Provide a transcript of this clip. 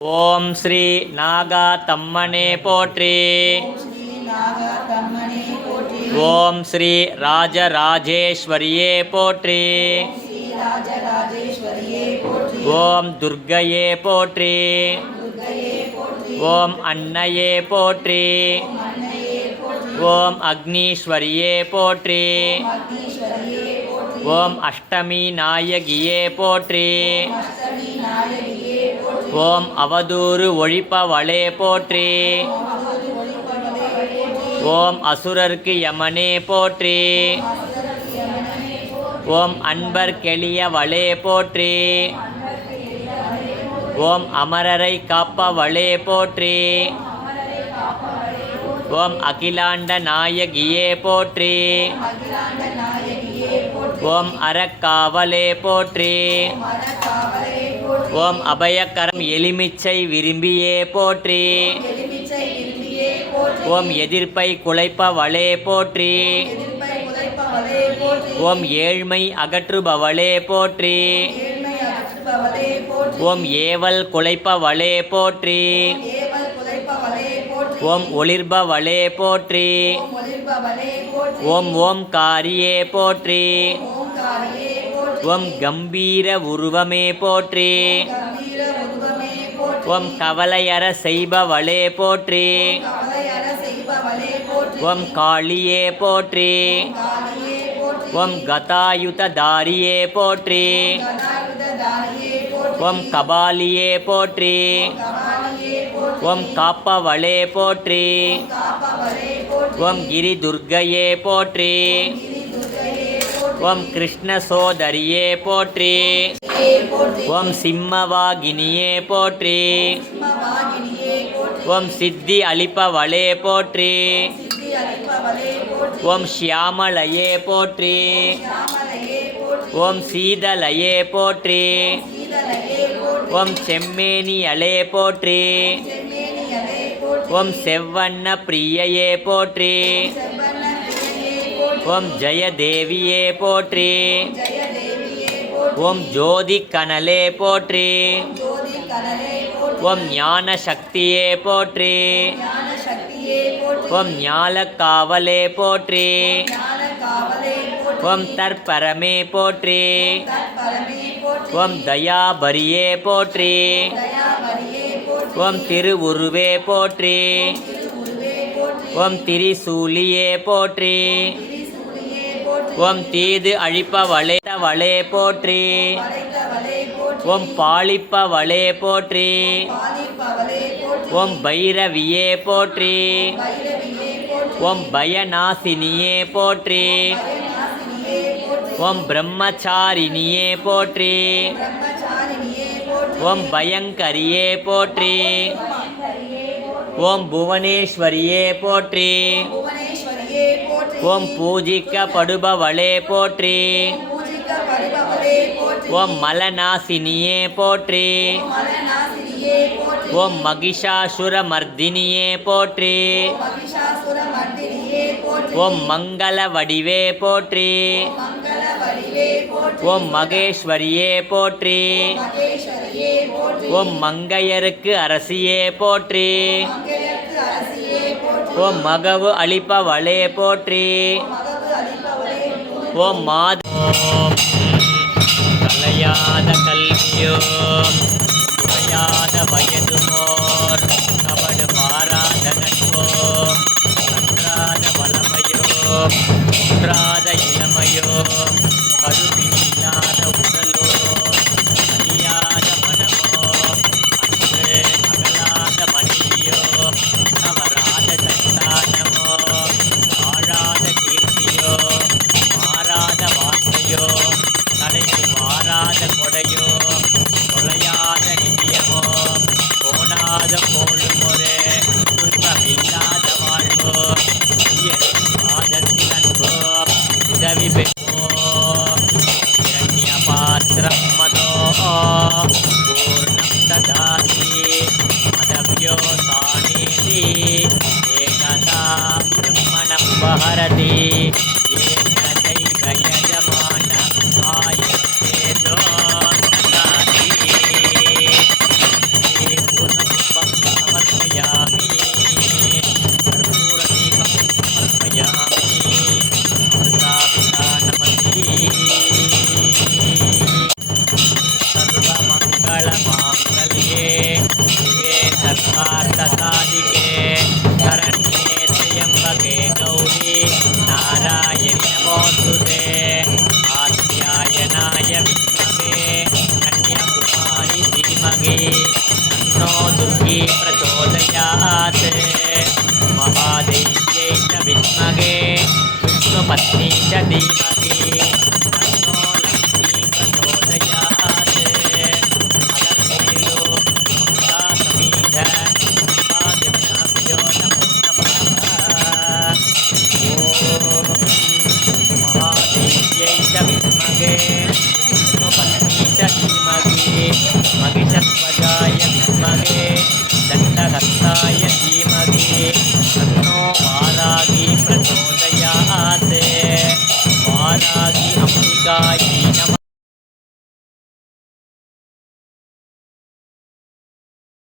ஓம் ஸ்ரீ நாகா தம்மனே போற்றி. ஓம் ஸ்ரீ ராஜராஜேஸ்வரியே போற்றி. ஓம் துர்க்கையே போற்றி. ஓம் அன்னையே போற்றி. ஓம் அக்னீஸ்வரியே போற்றி. ஓம் அஷ்டமி நாயகியே போற்றி. ஓம் அவதூறு ஒழிப்பவளே போற்றி. ஓம் அசுரர்க்கு யமனே போற்றி. ஓம் அன்பர் கெளியவளே போற்றி. ஓம் அமரரை காப்பவளே போற்றி. ஓம் அகிலாண்ட நாயகியே போற்றி. ஓம் அறக்காவலே போற்றி. ஓம் அபயக்கரம் எலுமிச்சை விரும்பியே போற்றி. ஓம் எதிர்ப்பை குலைப்பவளே போற்றி. ஓம் ஏழ்மை அகற்றுபவளே போற்றி. ஓம் ஏவல் குலைப்பவளே போற்றி. ஓம் ஒளிர்பவளே போற்றி. ஓம் ஓம்காரியே போற்றி. ஓம் கம்பீர உருவமே போற்றி. ஓம் கவலையற செய்பவளே போற்றி. ஓம் காளியே போற்றி. ஓம் கதாயுததாரியே போற்றி. ஓம் கபாலியே போற்றி. ஓம் காப்பவளே போற்றி. ஓம் கிரி துர்க்கையே போற்றி. ஓம் கிருஷ்ண சோதரியே போற்றி. ஓம் சிம்மவாகினியே போற்றி. ஓம் சித்தி அளிப்பவளே போற்றி. ஓம் ஷியாமளையே போற்றி. ஓம் சீதளையே போற்றி. ஓம் செம்மேனியளே போற்றி. ஓம் செவ்வண்ண பிரியையே போற்றி. ஓம் ஜெயதேவியே போற்றி. ஓம் ஜோதி கனலே போற்றி. ஓம் ஞான சக்தியே போற்றி. ஓம் ஞாலக்காவலே போற்றி. ஓம் தற்பரமே போற்றி. ஓம் தயாபரியே போற்றி. ஓம் திருவுருவே போற்றி. ஓம் திரிசூலியே போற்றி. ஓம் தீது அழிப்பவளே போற்றி. ஓம் பாலிப்பவளே போற்றி. ஓம் பைரவியே போற்றி. ஓம் பயநாசினியே போற்றி. ஓம் பிரம்மச்சாரிணியே போற்றி. ஓம் பயங்கரியே போற்றி. ஓம் புவனேஸ்வரியே போற்றி. ஓம் பூஜிக்கப்படுபவளே போற்றி. ஓம் மலநாசினியே போற்றி. ஓம் மகிஷாசுரமர்தினியே போற்றி. ஓம் மங்கள வடிவே போற்றி. ஓம் மகேஸ்வரியே போற்றி. ஓம் மங்கையருக்கு அரசியே போற்றி. ஓம் மகவு அளிப்பவளே போற்றி. ஓம் கலையாத கல்வியோ குறையாத வயதுமோர் கபடு மாறாத நட்போ நன்றாத வளமையோ குன்றாத இளமையோ கருவில்லாத உடலோ அழியாத மனமோ அன்பு அகலாத மனைவியோ நவராத சந்தானமோ ஆழாத கீர்த்தியோ மாறாத வார்த்தையோ கடைக்கு மாறாத கொடையோ தொலையாத நிதியமோ போனாத போலும் ஒரு துன்பமில்லாத வாழ்வோ மாதத்தில் அன்போ உதவி பெறுமோ இரண்ய பாத்திரம் மதோ பூர்ணம் ததாசி மதவ்யோ சாணேதி ஏகதா பிரம்மண உபஹரதி ஏகதைவ யஜமான ஆயத்தேதோ ததாசி सर्वार्थसाधिके शरण्ये त्र्यम्बके गौरी नारायणि नमोऽस्तुते कात्यायनाय विद्महे कन्याकुमारी धीमहि तन्नो दुर्गी प्रचोदयात् महादेव्यै च विद्महे विष्णुपत्नी च धीमहि तन्नो लक्ष्मी प्रचोदयात् अलर्मेलु मंगासमीध महादेव्याभ्यो नमो नमः ॐ महादेव्यै च विद्महे विष्णुपत्नी च धीमहि महिषध्वजाय विद्महे दण्डहस्ताय धीमहि तन्नो वारागी प्रचोदयात् वारागी अम्बिकाय